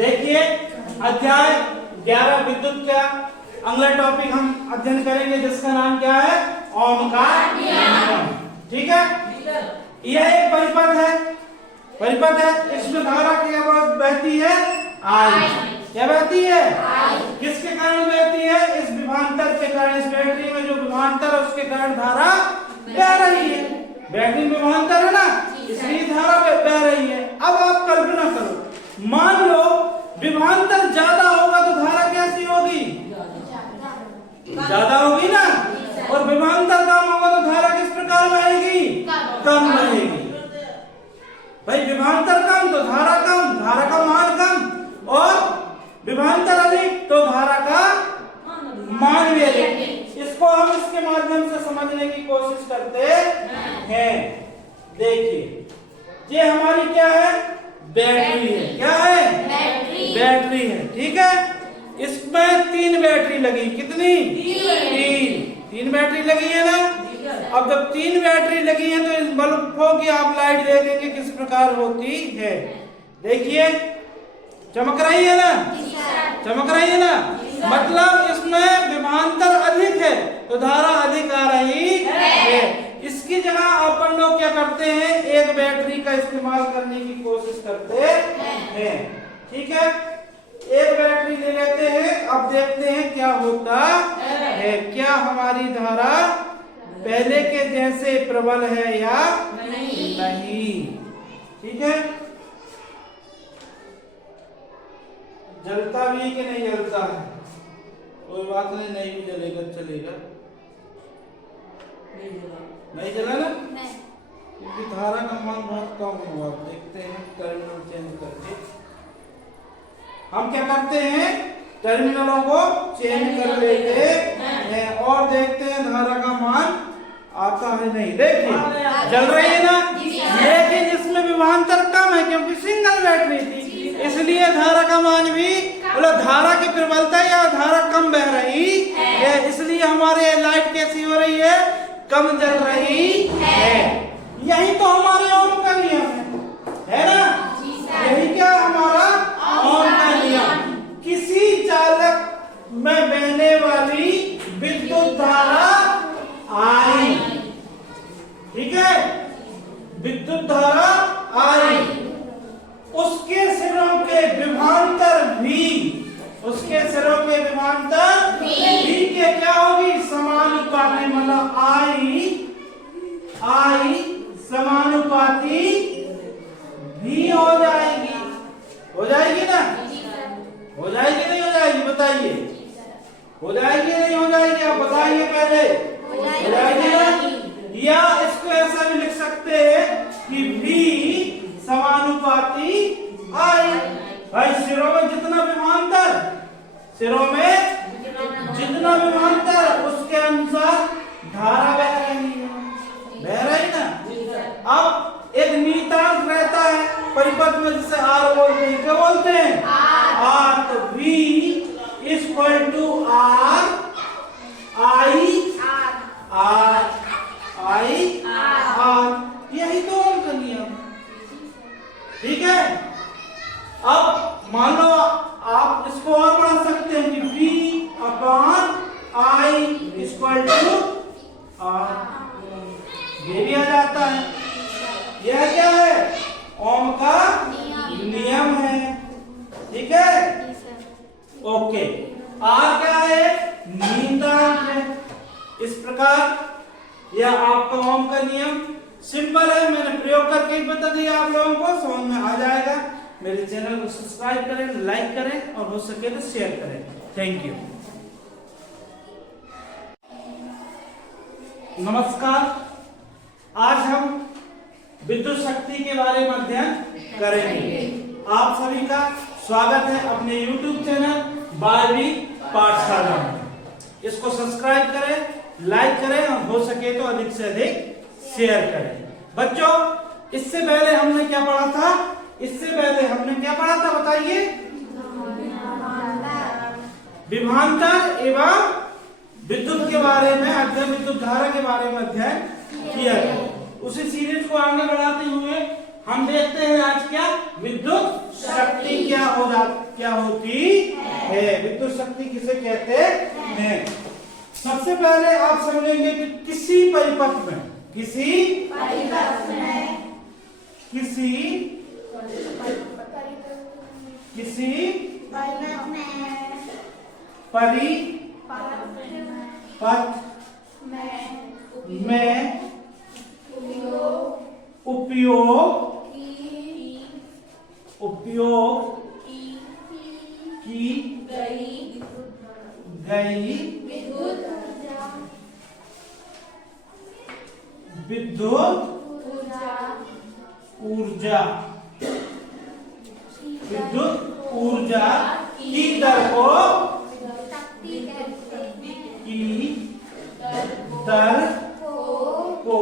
देखिए अध्याय 11 विद्युत का अगला टॉपिक हम अध्ययन करेंगे जिसका नाम क्या है, ओम का नियम। ठीक है, यह एक परिपथ है, इसमें धारा क्या बहती है, आई। क्या बहती है, आई। किसके कारण बहती है, इस विभवांतर के कारण। इस बैटरी में जो विभवांतर है उसके कारण धारा बह रही है। बैटरी में विभवांतर है ना, इसलिए धारा बह रही है। अब आप कल्पना करो, मान लो विभवांतर ज्यादा होगा तो धारा कैसी होगी, ज्यादा होगी ना, और विभवांतर कम होगा तो धारा किस प्रकार बहेगी, कम बहेगी। भाई विभवांतर कम तो धारा कम, धारा का मान कम, और विभवांतर अधिक तो धारा का मान भी अधिक। इसको हम इसके माध्यम से समझने की कोशिश करते हैं। देखिए ये हमारी क्या है, बैटरी है। क्या है, बैटरी है। ठीक है, इसमें 3 बैटरी लगी। कितनी, तीन बैटरी लगी है ना। अब जब 3 बैटरी लगी है तो इस बल्बों की आप लाइट देखेंगे किस प्रकार होती है। देखिए चमक रही है ना, चमक रही है ना, मतलब इसमें विभवांतर अधिक है तो धारा अधिक आ रही है। इसकी जगह अपन लोग क्या करते हैं, एक बैटरी का इस्तेमाल करने की कोशिश करते हैं। ठीक है, एक बैटरी ले लेते हैं। अब देखते हैं क्या होता है, क्या हमारी धारा पहले के जैसे प्रबल है या नहीं। ठीक है, जलता भी कि नहीं जलता है, कोई बात नहीं, नहीं भी जलेगा चलेगा। नहीं जला ना, क्योंकि धारा का मान बहुत कम हुआ। देखते हैं टर्मिनल चेंज करके। हम क्या करते हैं, टर्मिनलों को चेंज कर लेते हैं और देखते हैं धारा का मान आता है नहीं। देखिए जल रही है ना, लेकिन इसमें विभवांतर कम है क्योंकि सिंगल बैटरी थी, इसलिए धारा का मान भी, मतलब धारा की प्रबलता या धारा कम बह रही है, इसलिए हमारे लाइट कैसी हो रही है, कम जल रही है। यही तो हमारे ओम का नियम है ना, यही क्या हमारा ओम का नियम। किसी चालक में बहने वाली विद्युत धारा आई, ठीक है, विद्युत धारा आई, उसके सिरों के विभवांतर भी, उसके सिरों के विभवांतर भी के क्या होगी, समानुपाती। मतलब आई समानुपाती भी हो जाएगी। हो जाएगी ना, हो जाएगी नहीं हो जाएगी, बताइए, हो जाएगी नहीं हो जाएगी, आप बताइए पहले। हो जाएगी ना, या इसको ऐसा भी लिख सकते हैं कि भी समानुपाती आई। भाई सिरों में जितना विभवांतर, सिरों में जितना विभवांतर उसके अनुसार धारा बह रही है, बह रही ना। अब एक नियतांक रहता है परिपथ में जिसे आर बोलते हैं। क्या बोलते हैं, आर। तो V equal to R I R I R, यही तो ओम का नियम। ठीक है, अब मान लो आप इसको और बढ़ा सकते हैं कि V upon I equal to R, ये भी आ जाता है। यह क्या है, ओम का नियम है। ठीक है, ओके। आर क्या है, नियतांक है। इस प्रकार यह आपका ओम का नियम सिंपल है, मैंने प्रयोग करके ही बता दिया, आप लोगों को समझ में आ जाएगा। मेरे चैनल को सब्सक्राइब करें, लाइक करें और हो सके तो शेयर करें। Thank you. नमस्कार, आज हम विद्युत शक्ति के बारे में अध्ययन करेंगे। आप सभी का स्वागत है अपने YouTube चैनल 12वीं पाठशाला में। इसको सब्सक्राइब करें, लाइक करें और हो सके तो अधिक से अधिक शेयर करें। बच्चों इससे पहले हमने क्या पढ़ा था, बताइए। विभवांतर एवं विद्युत के बारे में अध्ययन, विद्युत धारा के बारे में अध्ययन किया गया। उसी सीरीज को आगे बढ़ाते हुए हम देखते हैं आज क्या, विद्युत शक्ति क्या हो क्या होती है। विद्युत शक्ति किसे कहते हैं। सबसे पहले आप समझेंगे कि किसी परिपथ में परिपथ में उपयोग की गई विद्युत ऊर्जा की दर को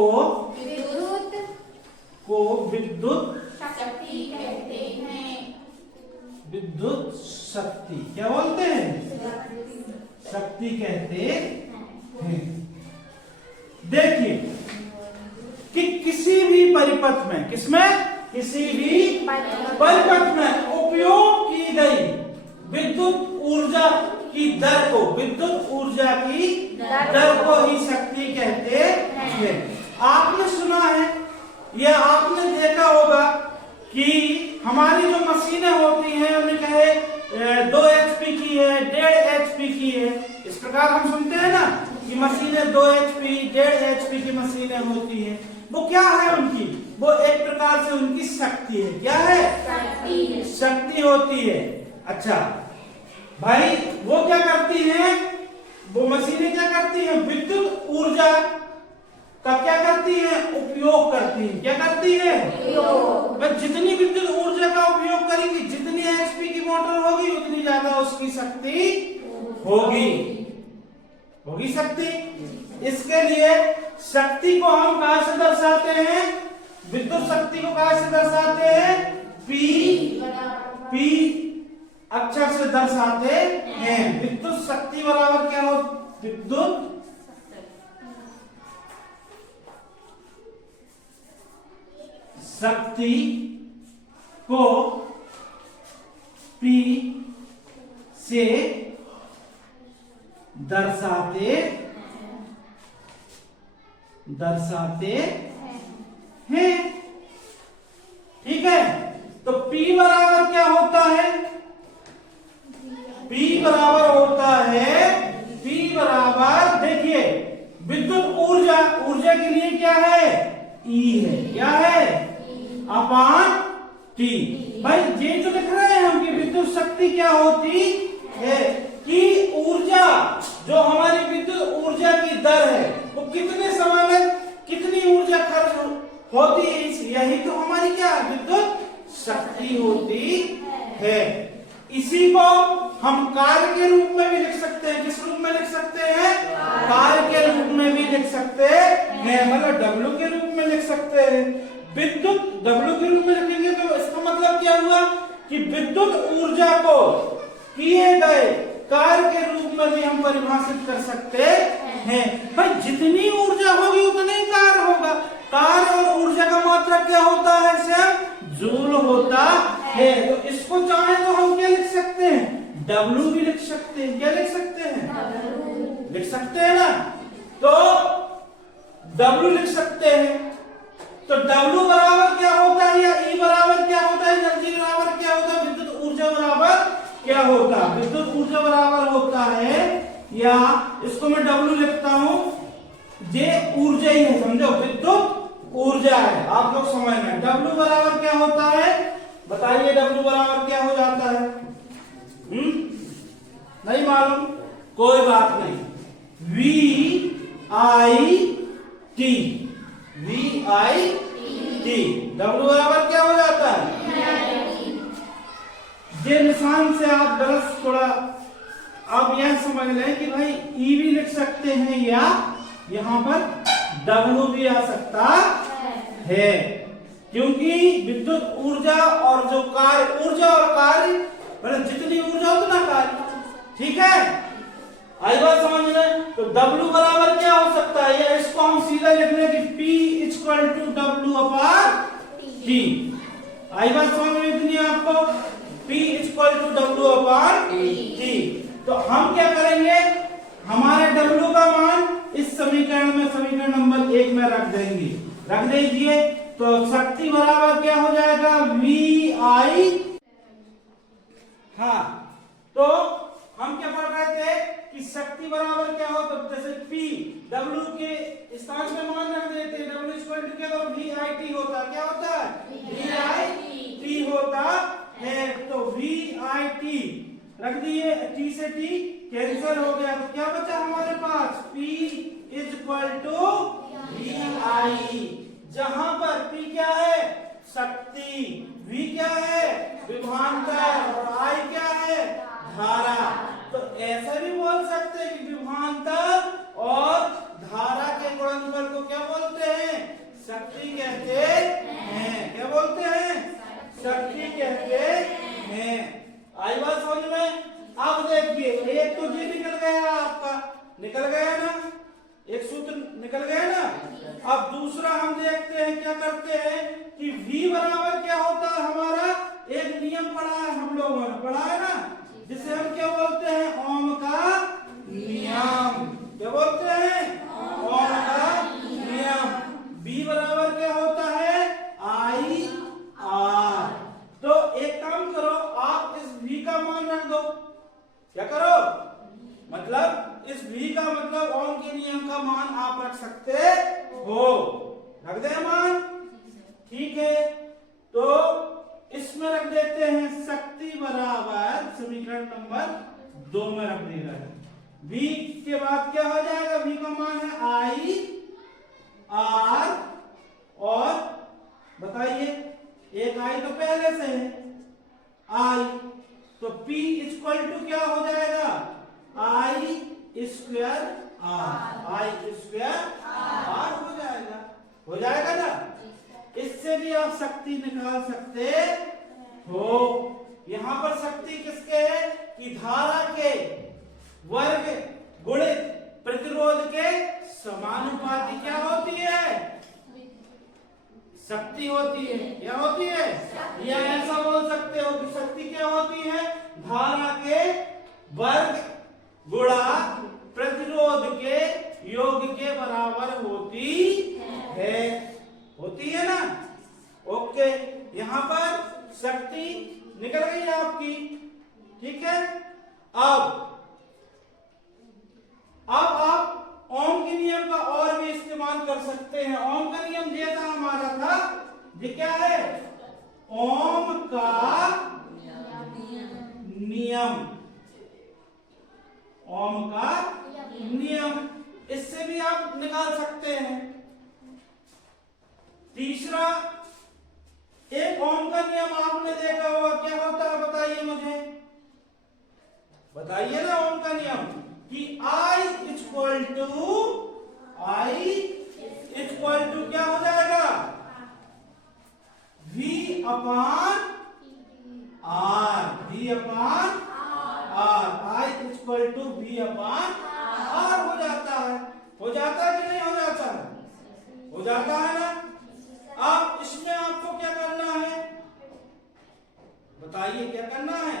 विद्युत शक्ति क्या बोलते हैं, शक्ति कहते हैं। देखिए कि किसी भी परिपथ में किसी भी परिपथ में उपयोग की गई विद्युत ऊर्जा की दर को ही शक्ति कहते हैं। आपने सुना है या आपने देखा होगा कि हमारी जो मशीनें होती हैं उन्हें कहे 2 HP की है, 1.5 HP की है, इस प्रकार हम सुनते हैं ना कि मशीनें 2 HP 1.5 HP की मशीनें होती हैं। वो क्या है उनकी, वो एक प्रकार से उनकी शक्ति है। क्या है, शक्ति होती है। अच्छा भाई, वो क्या करती हैं, वो मशीनें क्या करती हैं, विद्युत ऊर्जा का क्या करती है, उपयोग करती है। क्या करती है, उपयोग। जितनी विद्युत ऊर्जा का उपयोग करेंगी, जितनी HP की मोटर होगी उतनी ज्यादा उसकी शक्ति होगी शक्ति। इसके लिए शक्ति को हम कहां से दर्शाते हैं, विद्युत शक्ति को कहां से दर्शाते हैं, P अक्षर से दर्शाते हैं। विद्युत शक्ति बराबर क्या हो, विद्युत शक्ति को P से दर्शाते हैं। ठीक है, तो P बराबर क्या होता है, P बराबर देखिए विद्युत ऊर्जा के लिए क्या है, E है। क्या है, अपान T। भाई ये जो लिख रहे हैं हम कि विद्युत शक्ति क्या होती है, कि ऊर्जा जो हमारी विद्युत ऊर्जा की दर है वो कितने समय में कितनी ऊर्जा खर्च होती है, यही तो हमारी क्या विद्युत शक्ति होती है। इसी को हम कार्य के रूप में भी लिख सकते हैं। किस रूप में लिख सकते हैं, कार्य के रूप में भी लिख सकते हैं, मतलब W के रूप में लिख सकते हैं। विद्युत W के रूप में लिखेंगे तो इसका मतलब क्या हुआ कि विद्युत ऊर्जा को किए गए कार्य के रूप में भी हम परिभाषित कर सकते हैं। भाई जितनी ऊर्जा होगी उतना ही कार्य होगा। कार्य और ऊर्जा का मात्रक क्या होता है, सर जूल होता है। तो इसको चाहे तो हम क्या लिख सकते हैं, W भी लिख सकते हैं। क्या लिख सकते हैं, लिख सकते हैं ना, तो W लिख सकते हैं। तो W बराबर क्या होता है, या E बराबर क्या होता है, एनर्जी बराबर क्या होता है, विद्युत ऊर्जा बराबर क्या होता है, विद्युत ऊर्जा बराबर होता है, या इसको मैं W लिखता हूं, ये ऊर्जा ही है, समझो विद्युत ऊर्जा है। आप लोग समझना W बराबर क्या होता है, बताइए W बराबर क्या हो जाता है, नहीं मालूम, कोई बात नहीं, VIT W बराबर क्या हो जाता है, ये निशान से आप गलत थोड़ा आप यह समझ लें कि भाई E भी लिख सकते हैं या यहाँ पर W भी आ सकता है, क्योंकि विद्युत ऊर्जा और जो कार्य, ऊर्जा और कार्य मतलब जितनी ऊर्जा उतना कार्य। ठीक है, आई बात समझ में। तो W बराबर क्या हो सकता है, या इसको हम सीधा लिख रहे हैं कि P = W/T। आई बात समझ में इतनी आपको, P = W अपॉन T। तो हम क्या करेंगे, हमारे W का मान इस समीकरण में, समीकरण नंबर 1 में रख देंगे, रख दीजिए। तो शक्ति बराबर क्या हो जाएगा, VI। हाँ, तो हम क्या पढ़ रहे थे कि शक्ति बराबर क्या हो, तो जैसे P W के स्थान पे मान रख देते हैं, W इक्वल टू क्या, तो VIT होता, क्या होता है, VIT होता है। तो VIT रख दिए, T से T कैंसिल हो गया, तो क्या बचा हमारे पास, P is equal to VI, जहां पर P क्या है, शक्ति, V क्या है, विभवांतर, और I क्या है, धारा। तो ऐसा भी बोल सकते हैं कि विभवांतर और धारा के गुणनफल को क्या बोलते हैं, शक्ति कहते हैं। क्या बोलते हैं, शक्ति कहते हैं। आई बात समझ में। अब देखिए, एक तो जी निकल गया आपका, निकल गया ना, एक सूत्र निकल गया ना। अब दूसरा हम देखते हैं, क्या करते हैं कि V बराबर क्या होता है हमारा, एक नियम पढ़ा है हम लोगों ने, पढ़ा है ना, जिसे हम क्या बोलते हैं, ओम का नियम। क्या बोलते हैं, ओम का नियम। V बराबर क्या होता है, IR। तो एक काम करो, आप इस V का मान रख दो। क्या करो, मतलब इस V का मतलब ओम के नियम का मान आप रख सकते हो, रख दे मान, ठीक है। तो इसमें रख देते हैं शक्ति बराबर, समीकरण नंबर 2 में रख देगा। V के बाद क्या हो जाएगा, V का मान है IR, और बताइए, एक I तो पहले से है I, तो P इक्वल टू क्या हो जाएगा, I square R, I square R हो जाएगा ना। इससे भी आप शक्ति निकाल सकते हो। यहां पर शक्ति किसके है कि धारा के वर्ग गुणित प्रतिरोध के समानुपाती क्या होती है, शक्ति होती है। क्या होती है, या ऐसा बोल सकते हो कि शक्ति क्या होती है, धारा के वर्ग गुणा प्रतिरोध के योग के बराबर होती है, होती है ना। ओके, यहां पर शक्ति निकल गई आपकी, ठीक है। अब आप ओम के नियम का और भी इस्तेमाल कर सकते हैं। ओम का नियम ये था हमारा था, ये क्या है, ओम का नियम, ओम का नियम, इससे भी आप निकाल सकते हैं। तीसरा, एक ओम का नियम आपने देखा होगा, क्या होता है बताइए मुझे, बताइए ना। ओम का नियम कि I इक्वल टू क्या हो जाएगा, V upon R, V upon R, I equal to V upon R हो जाता है। हो जाता है कि नहीं हो जाता है, हो जाता है ना। अब इसमें आपको क्या करना है, बताइए क्या करना है,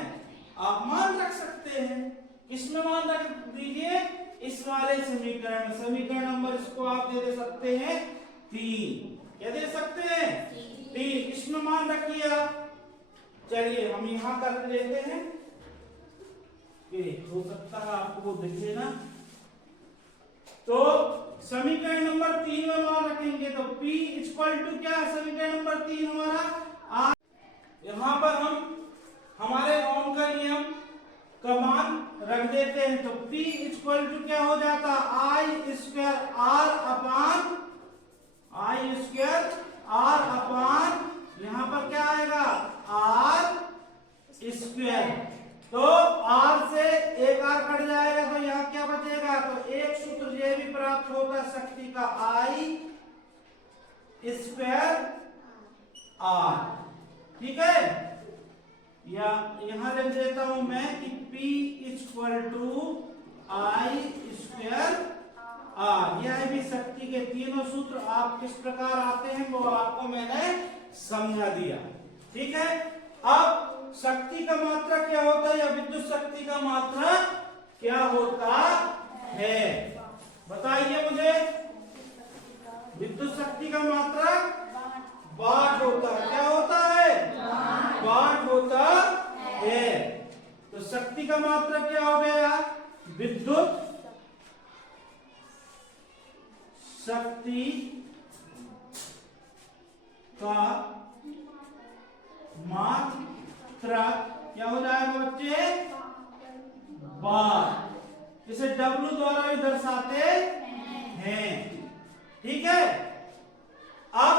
आप मान रख सकते हैं। किसमें मान रख दीजिए, इस वाले समीकरण, समीकरण नंबर इसको आप दे सकते हैं 3। क्या दे सकते हैं, 3। इसमें मान रखिए आप। चलिए हम यहां कर लेते हैं, हो सकता है आपको वो दिखे ना। तो समीकरण नंबर 3 में मान रखेंगे, तो P इक्वल टू क्या है, समीकरण नंबर 3 हमारा। यहां पर हम हमारे ओम का नियम का मान रख देते हैं, तो P इक्वल टू क्या हो जाता, I square R upon, I square R upon, यहां पर क्या आएगा, R स्क्वायर। तो R से एक R कट जाएगा, तो यहाँ क्या बचेगा, तो एक सूत्र ये भी प्राप्त होगा शक्ति का, I स्क्वायर R, ठीक है। या यहां लिख देता हूं मैं कि P equal to I square R। यह भी शक्ति के तीनों सूत्र आप किस प्रकार आते हैं वो आपको मैंने समझा दिया, ठीक है। अब शक्ति का मात्रा क्या होता है या विद्युत शक्ति का मात्रा क्या होता है? बताइए मुझे। विद्युत शक्ति का मात्रा वाट होता है। क्या होता है? वाट होता है। तो शक्ति का मात्रा क्या हो गया? विद्युत शक्ति का मात्रा क्या हो जाएगा बच्चे? वाट। इसे W द्वारा भी दर्शाते हैं। ठीक है। अब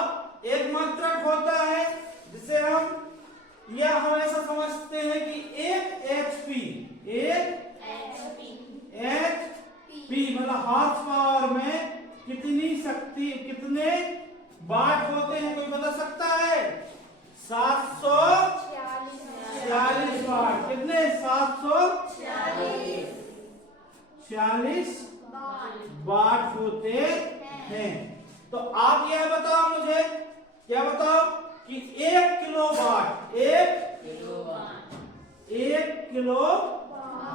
एक मात्रक होता है जिसे हम ऐसा समझते हैं कि एक HP मतलब हॉर्स पावर में कितनी शक्ति, कितने वाट होते हैं, कोई बता सकता है? 746 वाट। कितने? 746 वाट होते हैं। तो आप यह बताओ मुझे, क्या बताओ कि 1 किलोवाट, 1 किलो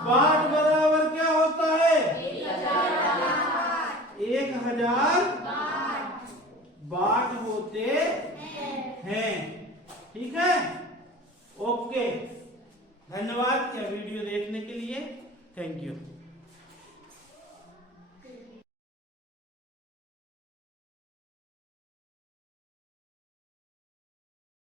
वाट बराबर क्या होता है? 1000 वाट होते हैं। ठीक है। ओके, धन्यवाद यह वीडियो देखने के लिए। Thank you.